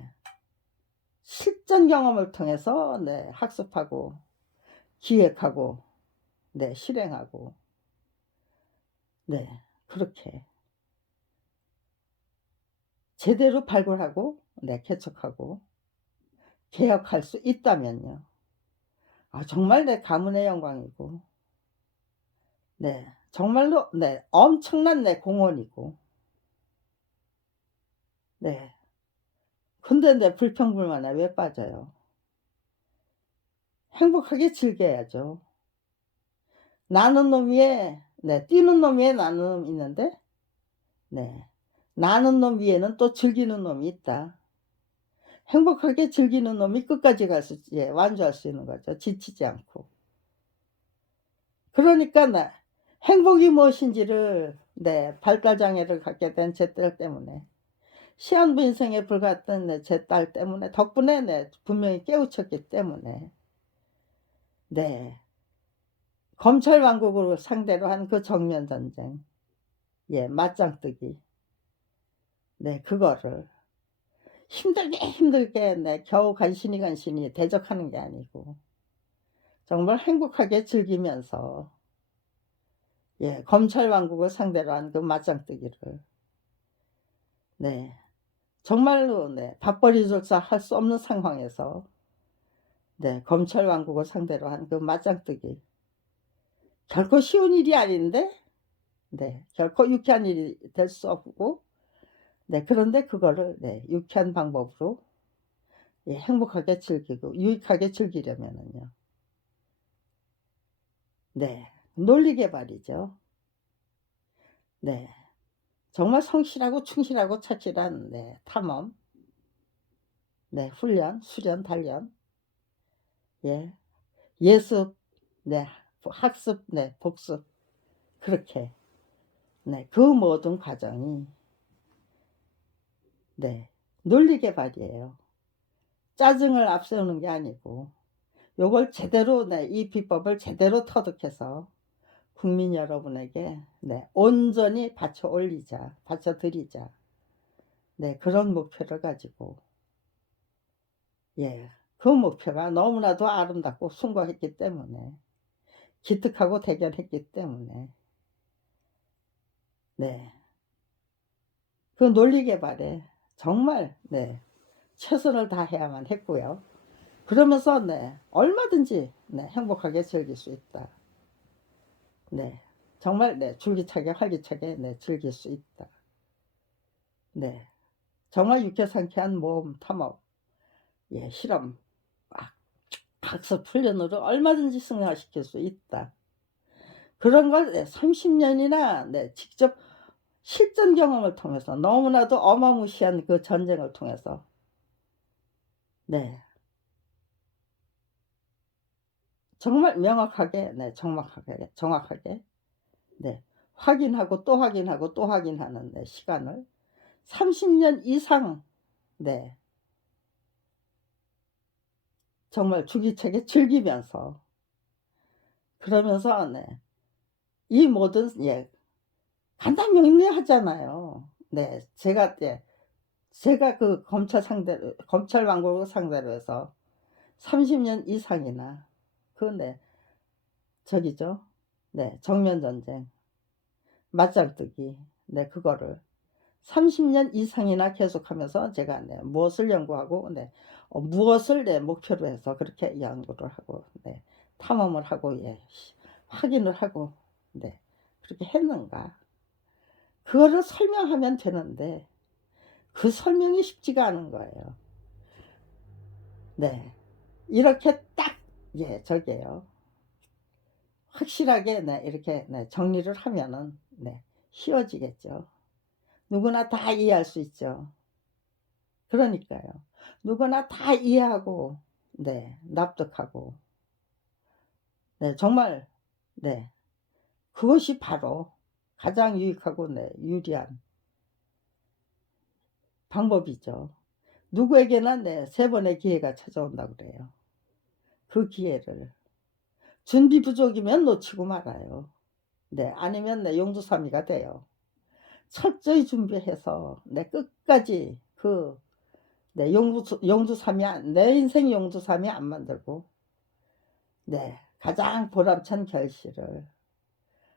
실전 경험을 통해서 네 학습하고 기획하고 네 실행하고 네 그렇게 제대로 발굴하고 네 개척하고 개혁할 수 있다면요. 아 정말 내 가문의 영광이고 네 정말로 네 엄청난 내 공헌이고 네 근데 내 불평불만에 왜 빠져요? 행복하게 즐겨야죠. 나는 놈 위에 네 뛰는 놈 위에 나는 놈이 있는데 네 나는 놈 위에는 또 즐기는 놈이 있다. 행복하게 즐기는 놈이 끝까지 갈 수 예 완주할 수 있는 거죠, 지치지 않고. 그러니까 네 행복이 무엇인지를 네 발달 장애를 갖게 된 제 딸 때문에 시한부 인생에 불과했던 네 제 딸 때문에 덕분에 네 분명히 깨우쳤기 때문에 네 검찰 왕국을 상대로 한 그 정면 전쟁 예 맞짱뜨기 네 그거를 힘들게 네 겨우 간신히 대적하는 게 아니고 정말 행복하게 즐기면서 예 검찰 왕국을 상대로 한 그 맞짱뜨기를 네 정말로 네 밥벌이조차 할 수 없는 상황에서 네 검찰 왕국을 상대로 한 그 맞짱뜨기 결코 쉬운 일이 아닌데 네 결코 유쾌한 일이 될 수 없고 네 그런데 그거를 네 유쾌한 방법으로 예 행복하게 즐기고 유익하게 즐기려면은요. 네. 논리 개발이죠. 네. 정말 성실하고 충실하고 착실한 네 탐험, 네 훈련, 수련, 단련, 예 예습, 네 학습, 네 복습 그렇게 네 그 모든 과정이 네 논리 개발이에요. 짜증을 앞세우는 게 아니고 요걸 제대로 네 이 비법을 제대로 터득해서 국민 여러분에게 네 온전히 바쳐 올리자, 바쳐 드리자. 네 그런 목표를 가지고 예 그 목표가 너무나도 아름답고 숭고했기 때문에 기특하고 대견했기 때문에 네 그 논리 개발에 정말 네 최선을 다해야만 했고요. 그러면서 네 얼마든지 네 행복하게 즐길 수 있다. 네. 정말 네 줄기차게 활기차게 네 즐길 수 있다. 네. 정말 유쾌 상쾌한 모험, 탐험, 예 실험, 학 학습 훈련으로 얼마든지 승화시킬 수 있다. 그런 걸 네 30 년이나 네 직접 실전 경험을 통해서 너무나도 어마무시한 그 전쟁을 통해서 네 정말 명확하게 네 정확하게 네 확인하고 또 확인하고 또 확인하는 네 시간을 30년 이상 네 정말 주기차게 즐기면서 그러면서 네 이 모든 예 간단명료하잖아요. 네. 제가 그 검찰 왕국을 상대로 해서 30년 이상이나 그 네 저기죠. 네 정면 전쟁, 맞짱뜨기 네 그거를 30년 이상이나 계속하면서 제가 네 무엇을 연구하고 네 무엇을 네 목표로 해서 그렇게 연구를 하고 네 탐험을 하고 예 확인을 하고 네 그렇게 했는가. 그거를 설명하면 되는데 그 설명이 쉽지가 않은 거예요. 네. 이렇게 딱 예 저기예요. 확실하게 네 이렇게 네 정리를 하면은 네 쉬워지겠죠. 누구나 다 이해할 수 있죠. 그러니까요. 누구나 다 이해하고 네 납득하고 네 정말 네 그것이 바로 가장 유익하고 네 유리한 방법이죠. 누구에게나 네 3 번의 기회가 찾아온다고 그래요. 그 기회를 준비 부족이면 놓치고 말아요. 네 아니면 네 용두사미가 돼요. 철저히 준비해서 네 끝까지 그 네 용두사미 내 인생 용두사미 안 만들고 네 가장 보람찬 결실을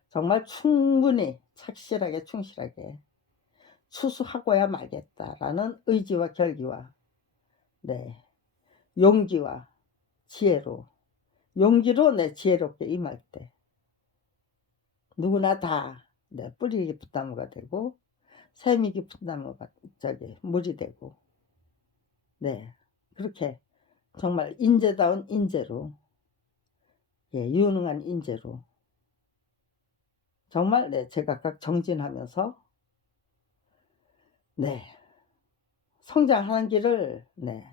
정말 충분히 착실하게 충실하게 추수하고야 말겠다라는 의지와 결기와 네 용기와 지혜로 용기로 네 지혜롭게 임할 때 누구나 다 네 뿌리 깊은 나무가 되고 샘이 깊은 나무가 물이 되고 네 그렇게 정말 인재다운 인재로 예 유능한 인재로 정말 네 제각각 정진하면서 네 성장하는 길을 네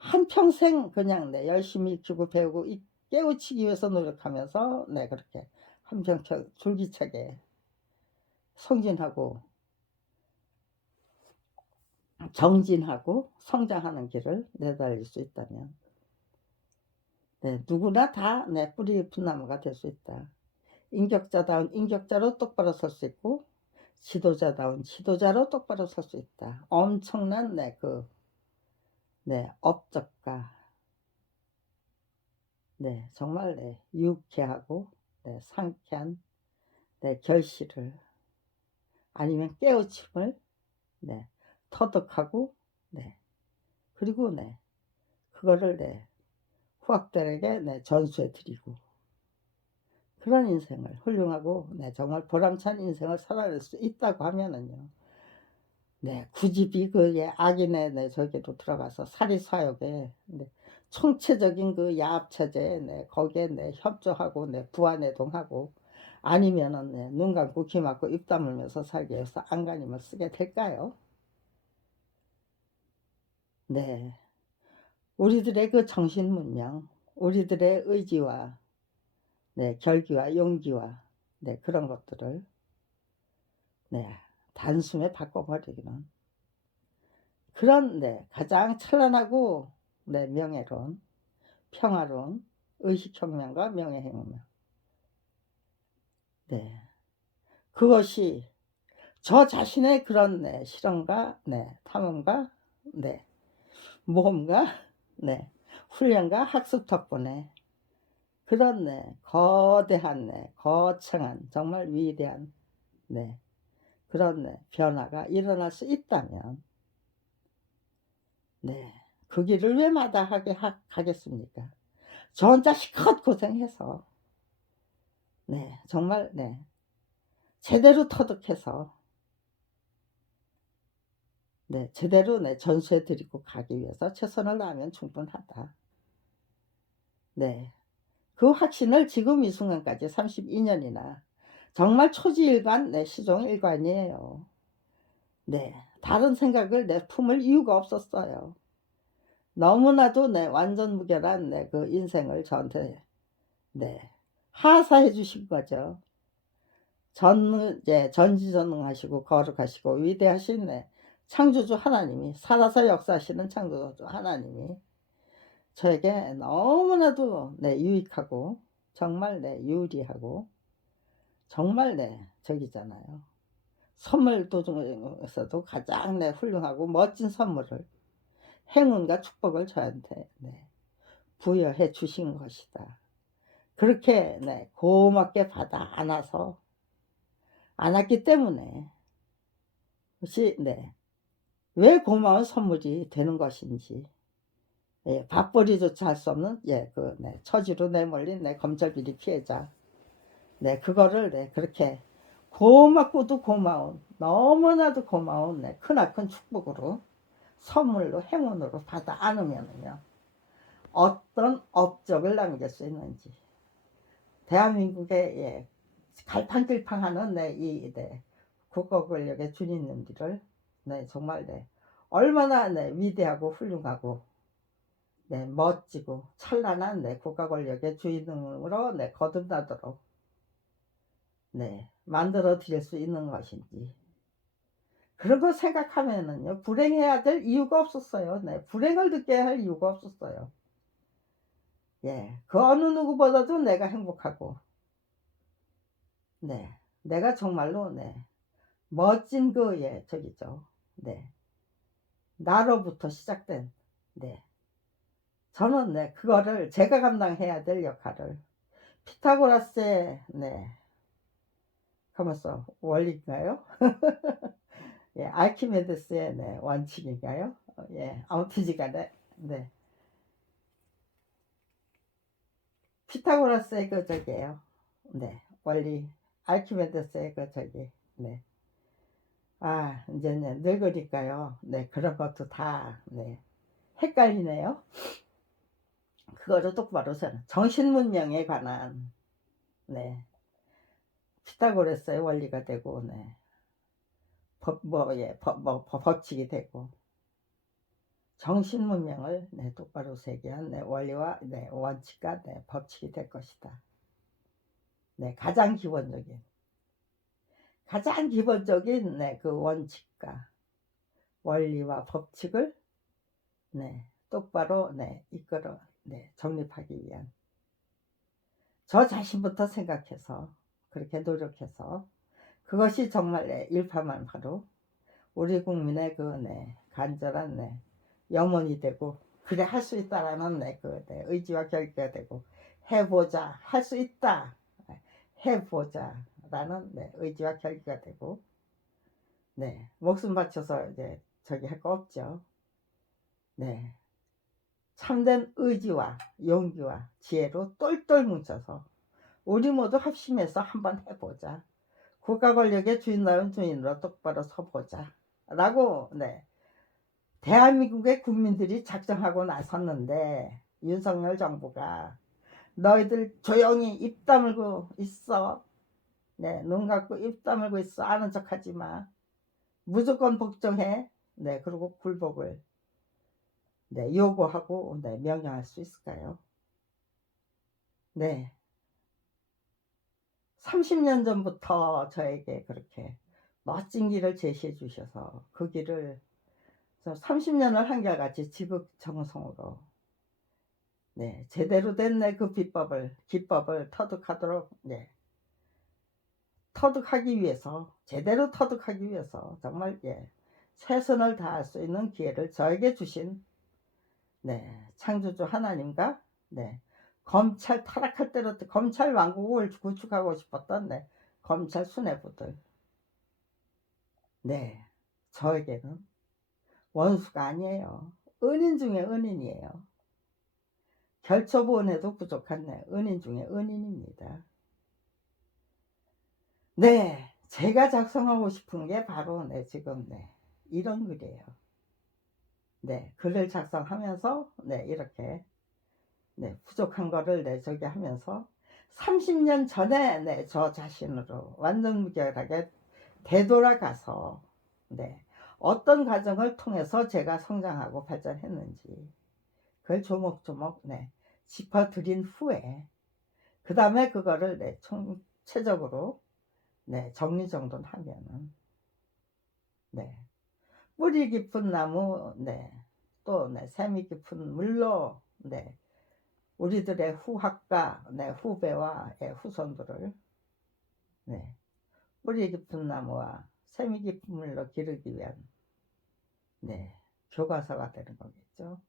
한평생 그냥 네 열심히 익히고 배우고 깨우치기 위해서 노력하면서 네 그렇게 한평생 줄기차게 성진하고 정진하고 성장하는 길을 내달릴 수 있다면 네 누구나 다 네 뿌리 깊은 나무가 될 수 있다. 인격자다운 인격자로 똑바로 설 수 있고 지도자다운 지도자로 똑바로 설 수 있다. 엄청난 업적과 정말 유쾌하고 상쾌한 결실을 아니면 깨우침을 터득하고 그리고 그거를 후학들에게 전수해 드리고 그런 인생을 훌륭하고 정말 보람찬 인생을 살아낼 수 있다고 하면은요. 굳이 악인의 저기로 들어가서 사리사욕에 총체적인 야합체제 거기에 협조하고 부안해동하고 아니면은 눈 감고 귀 막고 입 다물면서 살기 위해서 안간힘을 쓰게 될까요? 네. 우리들의 정신문명, 우리들의 의지와 결기와 용기와 그런 것들을 단숨에 바꿔버리기는 그런 가장 찬란하고 명예로운 평화로운 의식혁명과 명예혁명 그것이 저 자신의 그런 실험과 탐험과 모험과 훈련과 학습 덕분에 그런 거대한 거창한 정말 위대한 그런 변화가 일어날 수 있다면 그 길을 왜 마다하게 가겠습니까? 저 혼자 실컷 고생해서 정말 제대로 터득해서 제대로 전수해 드리고 가기 위해서 최선을 다하면 충분하다. 그 확신을 지금 이 순간까지 32년이나 정말 초지일관 시종일관이에요. 다른 생각을 품을 이유가 없었어요. 너무나도 완전 무결한 그 인생을 저한테 하사해 주신 거죠. 전지전능하시고 거룩하시고 위대하신 창조주 하나님이 살아서 역사하시는 창조주 하나님이 저에게 너무나도 유익하고 정말 유리하고 정말 저기잖아요. 선물도 중에서도 가장 훌륭하고 멋진 선물을 행운과 축복을 저한테 부여해 주신 것이다. 그렇게 고맙게 받아 안았기 때문에 그것이 왜 고마운 선물이 되는 것인지 밥벌이조차 할 수 없는 처지로 내몰린 검찰비리 피해자 그거를 그렇게 고맙고도 고마운 너무나도 고마운 크나큰 축복으로 선물로 행운으로 받아 안으면은요 어떤 업적을 남길 수 있는지 대한민국의 갈팡질팡하는 이 국가 권력의 주인님들을 정말 얼마나 위대하고 훌륭하고 멋지고 찬란한 국가 권력의 주인으로 거듭나도록 만들어 드릴 수 있는 것인지 그런 거 생각하면은요 불행해야 될 이유가 없었어요. 불행을 느껴야 할 이유가 없었어요. 그 어느 누구보다도 내가 행복하고 내가 정말로 멋진 저기죠. 나로부터 시작된 저는 그거를 제가 감당해야 될 역할을 피타고라스의 가만있어 원리인가요? 아르키메데스의 원칙인가요? 아무튼지간에 피타고라스의 저기예요. 원리 아르키메데스의 저기 이제는 늙으니까요. 그런 것도 다 헷갈리네요. 그거를 똑바로 정신문명에 관한 피타고라스의 원리가 되고 법칙이 되고 정신 문명을 똑바로 세계한 원리와 원칙과 법칙이 될 것이다. 가장 기본적인 그 원칙과 원리와 법칙을 똑바로 이끌어 정립하기 위한 저 자신부터 생각해서 그렇게 노력해서 그것이 정말 일파만파로 우리 국민의 그 간절한 염원이 되고 그래 할 수 있다라는 그 의지와 결기가 되고 해보자 할 수 있다 해보자 라는 의지와 결기가 되고 목숨 바쳐서 이제 저기 할 거 없죠. 참된 의지와 용기와 지혜로 똘똘 뭉쳐서 우리 모두 합심해서 한번 해보자. 국가 권력의 주인다운 주인으로 똑바로 서보자 라고 대한민국의 국민들이 작정하고 나섰는데 윤석열 정부가 너희들 조용히 입 다물고 있어. 눈 감고 입 다물고 있어. 아는 척하지 마. 무조건 복종해. 그리고 굴복을 요구하고 명령할 수 있을까요? 30년 전부터 저에게 그렇게 멋진 길을 제시해 주셔서 그 길을 30년을 한결같이 지극정성으로 제대로 된 그 기법을 터득하도록 터득하기 위해서 제대로 터득하기 위해서 정말 최선을 다할 수 있는 기회를 저에게 주신 창조주 하나님과 검찰 타락할 때로 검찰 왕국을 구축하고 싶었던 검찰 수뇌부들 저에게는 원수가 아니에요. 은인 중에 은인이에요. 결초보은해도 부족한 은인 중에 은인입니다. 제가 작성하고 싶은 게 바로 지금 이런 글이에요. 글을 작성하면서 이렇게 부족한 거를 저기 하면서 30년 전에 저 자신으로 완전 무결하게 되돌아가서 어떤 과정을 통해서 제가 성장하고 발전했는지 그걸 조목조목 짚어드린 후에 그 다음에 그거를 총체적으로 정리정돈하면은 뿌리 깊은 나무 또 샘이 깊은 물로 우리들의 후학과 후배와 후손들을 뿌리 깊은 나무와 샘이 깊은 물로 기르기 위한 교과서가 되는 거겠죠.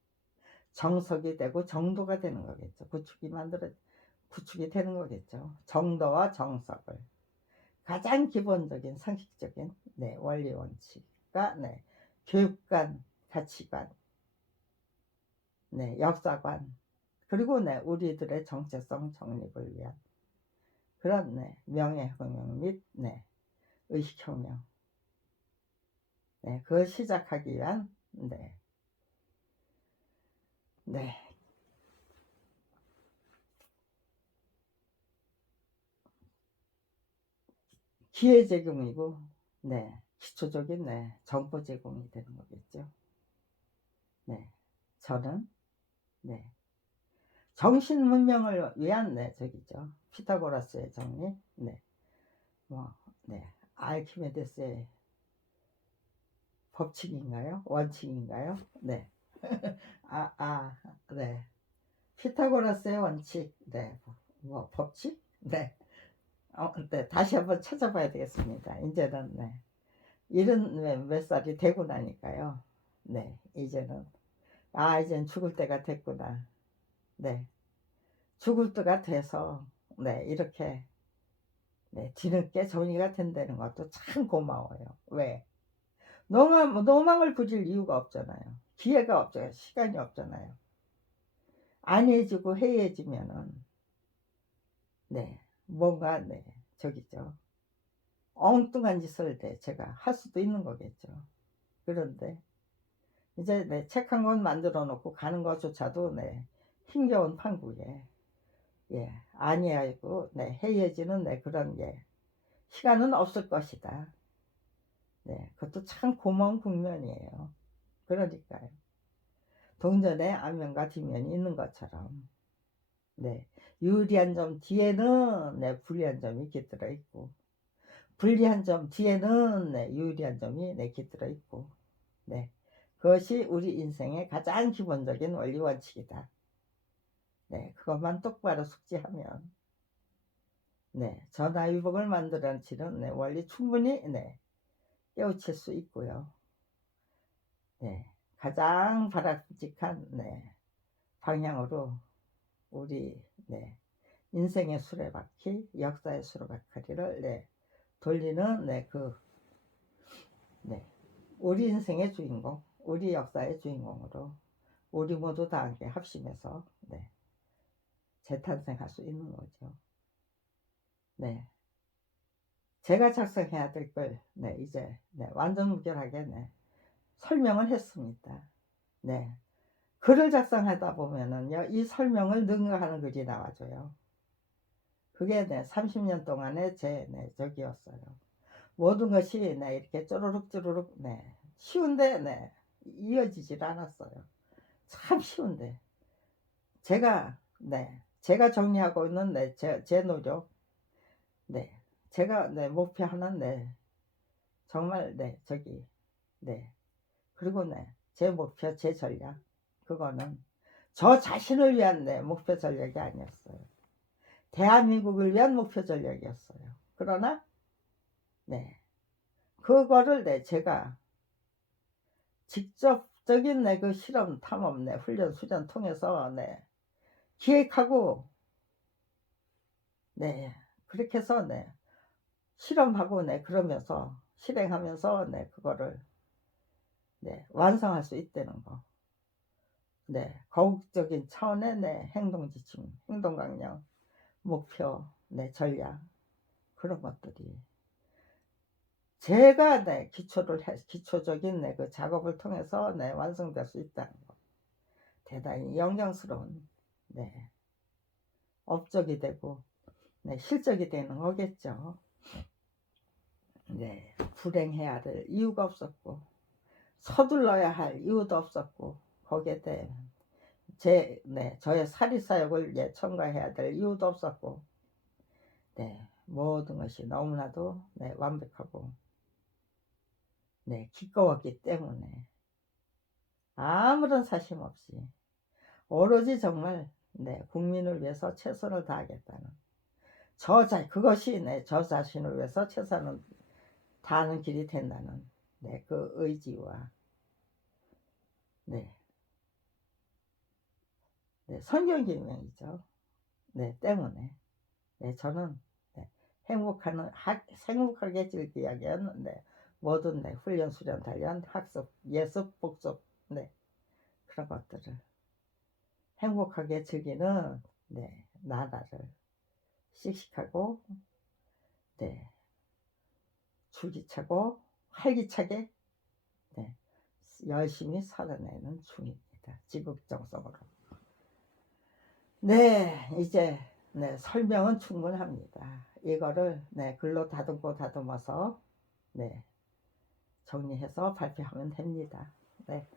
정석이 되고 정도가 되는 거겠죠. 구축이 되는 거겠죠. 정도와 정석을 가장 기본적인 상식적인 원리 원칙과 교육관, 가치관, 역사관 그리고 우리들의 정체성 정립을 위한 그런 명예혁명 및 의식혁명 그걸 시작하기 위한 기회 제공이고 기초적인 정보 제공이 되는 거겠죠. 저는 정신 문명을 위한 저기죠. 피타고라스의 정리, 아르키메데스의 법칙인가요? 원칙인가요? 피타고라스의 원칙, 법칙? 다시 한번 찾아봐야 되겠습니다. 이제는 70몇 살이 되고 나니까요. 이제는 이젠 죽을 때가 됐구나. 죽을 때가 돼서 이렇게 뒤늦게 정리가 된다는 것도 참 고마워요. 왜? 노망을 부릴 이유가 없잖아요. 기회가 없잖아요. 시간이 없잖아요. 안해지고 해해지면은 뭔가 저기죠. 엉뚱한 짓을 제가 할 수도 있는 거겠죠. 그런데 이제 책 한 권 만들어 놓고 가는 것조차도 힘겨운 판국에 아니하고 해해지는 그런 게 시간은 없을 것이다. 그것도 참 고마운 국면이에요. 그러니까요. 동전에 앞면과 뒷면이 있는 것처럼, 네, 유리한 점 뒤에는 네, 불리한 점이 깃들어 있고, 불리한 점 뒤에는 네, 유리한 점이 네, 깃들어 있고, 네, 그것이 우리 인생의 가장 기본적인 원리 원칙이다. 네, 그것만 똑바로 숙지하면 네, 전화위복을 만들어내는 네, 원리 충분히 네, 깨우칠 수 있고요. 네, 가장 바람직한 네, 방향으로 우리 네, 인생의 수레바퀴, 역사의 수레바퀴를 네, 돌리는 네, 네, 우리 인생의 주인공, 우리 역사의 주인공으로 우리 모두 다 함께 합심해서 네, 재탄생할 수 있는 거죠. 네, 제가 작성해야 될 걸 네, 이제 네, 완전 무결하게 네, 설명을 했습니다. 네, 글을 작성하다 보면은요, 이 설명을 능가하는 글이 나와줘요. 그게 네, 30년 동안의 제 네, 적이었어요. 모든 것이 네, 이렇게 쪼르륵 네, 쉬운데 네, 이어지질 않았어요. 참 쉬운데 제가 정리하고 있는 네, 제 노력, 네, 제가 네, 목표하는 네, 정말 네, 네, 그리고 네, 제 목표, 제 전략, 그거는 저 자신을 위한 네, 목표 전략이 아니었어요. 대한민국을 위한 목표 전략이었어요. 그러나 네, 그거를 네, 제가 직접적인 네, 그 실험, 탐험, 네, 훈련, 수련 통해서 네, 기획하고 네, 그렇게 해서 네, 실험하고 네, 그러면서 실행하면서 네, 그거를 네, 완성할 수 있다는 거. 네, 거국적인 차원의 네, 행동 지침, 행동 강령, 목표, 네, 전략, 그런 것들이 제가 네, 기초적인 네, 그 작업을 통해서 네, 완성될 수 있다는 거. 대단히 영광스러운 네, 업적이 되고 네, 실적이 되는 거겠죠. 네, 불행해야 될 이유가 없었고 서둘러야 할 이유도 없었고 거기에 대해 저의 사리사욕을 첨가해야 될 이유도 없었고 네, 모든 것이 너무나도 네, 완벽하고 네, 기꺼웠기 때문에 아무런 사심 없이 오로지 정말 네, 국민을 위해서 최선을 다하겠다는 그것이 네, 저 자신을 위해서 최선을 다하는 길이 된다는 네, 그 의지와 네, 네, 성경기명이죠. 네, 때문에 네, 저는 네, 행복하게 즐기기 위한 네, 모든 네, 훈련, 수련, 단련, 학습, 예습, 복습 네, 그런 것들을 행복하게 즐기는 네, 나라를 씩씩하고 네, 줄기차고 활기차게 네, 열심히 살아내는 중입니다. 지극정성으로. 네, 이제 네, 설명은 충분합니다. 이거를 네, 글로 다듬어서 네, 정리해서 발표하면 됩니다. 네.